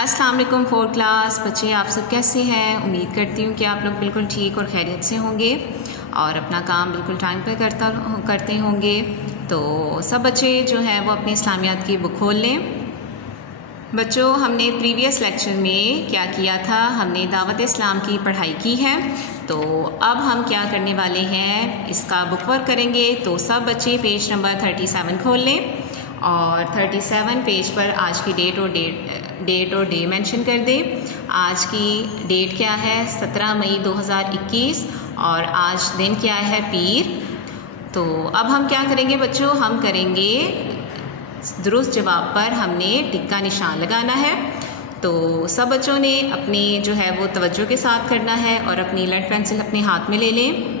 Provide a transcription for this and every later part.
अस्सलाम वालेकुम fourth class बच्चे, आप सब कैसे हैं। उम्मीद करती हूँ कि आप लोग बिल्कुल ठीक और खैरियत से होंगे और अपना काम बिल्कुल टाइम पर करते होंगे। तो सब बच्चे जो हैं वो अपनी इस्लामियात की बुक खोल लें। बच्चों, हमने प्रीवियस लेक्चर में क्या किया था, हमने दावत इस्लाम की पढ़ाई की है। तो अब हम क्या करने वाले हैं, इसका बुक वर्क करेंगे। तो सब बच्चे पेज नंबर 37 खोल लें और 37 पेज पर आज की डेट और डे मेंशन कर दें। आज की डेट क्या है, 17 मई 2021 और आज दिन क्या है, पीर। तो अब हम क्या करेंगे बच्चों, हम करेंगे दुरुस्त जवाब पर हमने टिक का निशान लगाना है। तो सब बच्चों ने अपनी जो है वो तवज्जो के साथ करना है और अपनी लेड पेंसिल अपने हाथ में ले लें।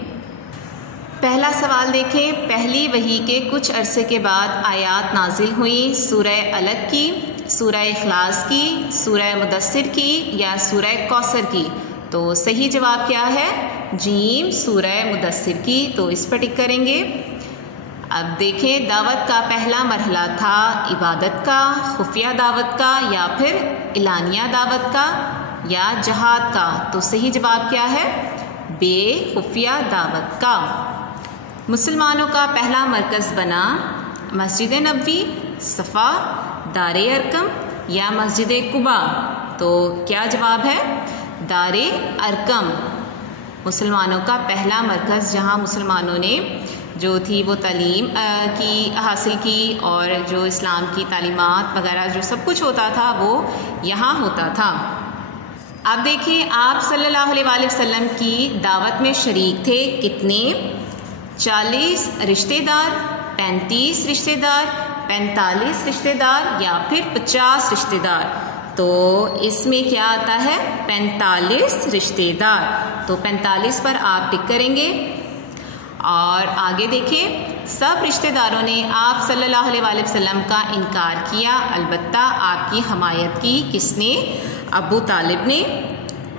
पहला सवाल देखें, पहली वही के कुछ अरसे के बाद आयात नाजिल हुई, सूरह अलग की, सूरह इखलास की, सूरह मुदस्सिर की या सूरह कौसर की। तो सही जवाब क्या है, जीम, सूरह मुदस्सिर की। तो इस पर टिक करेंगे। अब देखें, दावत का पहला मरहला था इबादत का, खुफिया दावत का या फिर इलानिया दावत का या जहाद का। तो सही जवाब क्या है, बे, खुफिया दावत का। मुसलमानों का पहला मरकज़ बना मस्जिद नबवी, सफ़ा, दारे अरकम या मस्जिद कुबा। तो क्या जवाब है, दारे अरकम। मुसलमानों का पहला मरकज़ जहां मुसलमानों ने जो थी वो तालीम की हासिल की और जो इस्लाम की तालीमात वगैरह जो सब कुछ होता था वो यहाँ होता था। अब देखिए, आप सल्लल्लाहु अलैहि वसल्लम की दावत में शरीक थे कितने, 40 रिश्तेदार, 35 रिश्तेदार, 45 रिश्तेदार या फिर 50 रिश्तेदार। तो इसमें क्या आता है, 45 रिश्तेदार। तो 45 पर आप टिक करेंगे। और आगे देखिए, सब रिश्तेदारों ने आप सल्लल्लाहु अलैहि वसल्लम का इनकार किया, अलबत्ता आपकी हमायत की किसने, अबू तालिब ने,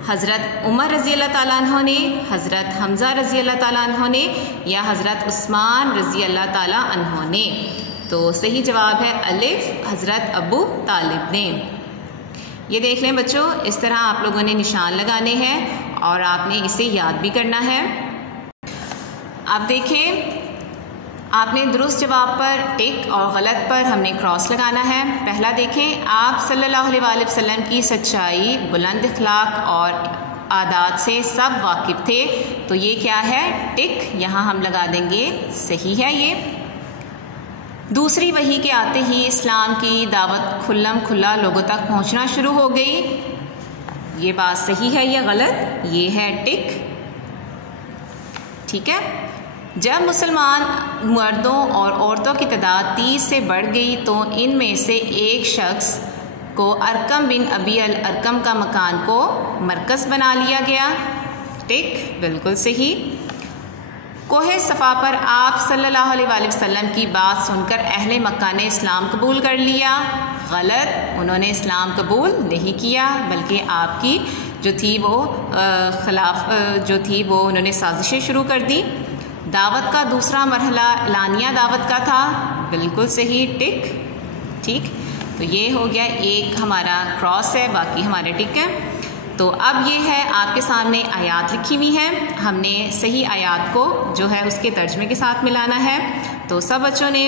हज़रत उमर रज़ी अल्लाह ताला अन्हो ने, हज़रत हमज़ा रज़ी अल्लाह ताला अन्हो ने या हज़रत उस्मान रज़ी अल्लाह ताला अन्हो ने। तो सही जवाब है अलिफ, हज़रत अबू तालिब ने। ये देख लें बच्चों, इस तरह आप लोगों ने निशान लगाने हैं और आपने इसे याद भी करना है। अब देखें, आपने दुरुस्त जवाब पर टिक और गलत पर हमने क्रॉस लगाना है। पहला देखें, आप सल्लल्लाहु अलैहि वसल्लम की सच्चाई, बुलंद अखलाक और आदात से सब वाकिफ़ थे। तो ये क्या है, टिक, यहाँ हम लगा देंगे, सही है ये। दूसरी वही के आते ही इस्लाम की दावत खुल्लम खुल्ला लोगों तक पहुँचना शुरू हो गई। ये बात सही है या गलत, ये है टिक, ठीक है। जब मुसलमान मर्दों और औरतों की तादाद 30 से बढ़ गई तो इनमें से एक शख्स को अरकम बिन अबी अल अरकम का मकान को मरकज़ बना लिया गया। टिक, बिल्कुल सही। कोहे सफ़ा पर आप सल्लल्लाहु अलैहि वसल्लम की बात सुनकर अहले मक्का ने इस्लाम कबूल कर लिया। गलत, उन्होंने इस्लाम कबूल नहीं किया, बल्कि आपकी जो थी वो खिलाफ जो थी वो उन्होंने साजिशें शुरू कर दी। दावत का दूसरा मरहला लानिया दावत का था, बिल्कुल सही, टिक, ठीक। तो ये हो गया, एक हमारा क्रॉस है, बाकी हमारे टिक है। तो अब ये है आपके सामने आयात लिखी हुई है, हमने सही आयात को जो है उसके तर्जमे के साथ मिलाना है। तो सब बच्चों ने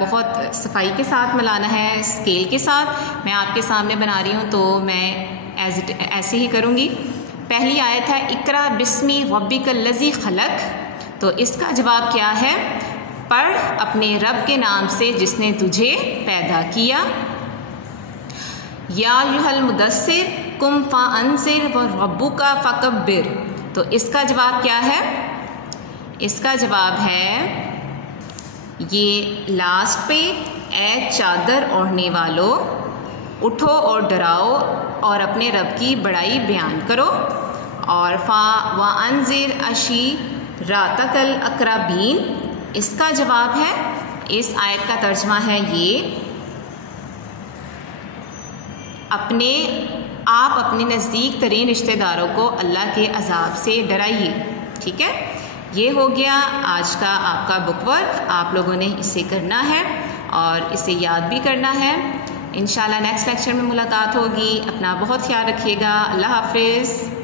बहुत सफाई के साथ मिलाना है, स्केल के साथ। मैं आपके सामने बना रही हूँ तो मैं ऐसे ही करूँगी। पहली आयत है, इकरा बिस्मी रब्बिकल लज़ी खलक। तो इसका जवाब क्या है, पढ़ अपने रब के नाम से जिसने तुझे पैदा किया। या अय्युहल मुदस्सिर कुम फ़अन्ज़िर व रब्बुका फ़कब्बिर। तो इसका जवाब क्या है, इसका जवाब है ये लास्ट पे, ए चादर ओढ़ने वालों, उठो और डराओ और अपने रब की बड़ाई बयान करो। और फ़ा व अनज़िर अशी रातकल अक़रबीन, इसका जवाब है, इस आयत का तर्जमा है ये, आप अपने नज़दीक तरीन रिश्तेदारों को अल्लाह के अजाब से डराइए। ठीक है, ये हो गया आज का आपका बुक वर्क। आप लोगों ने इसे करना है और इसे याद भी करना है। इंशाल्लाह नेक्स्ट लेक्चर में मुलाकात होगी। अपना बहुत ख्याल रखिएगा। अल्लाह हाफिज़।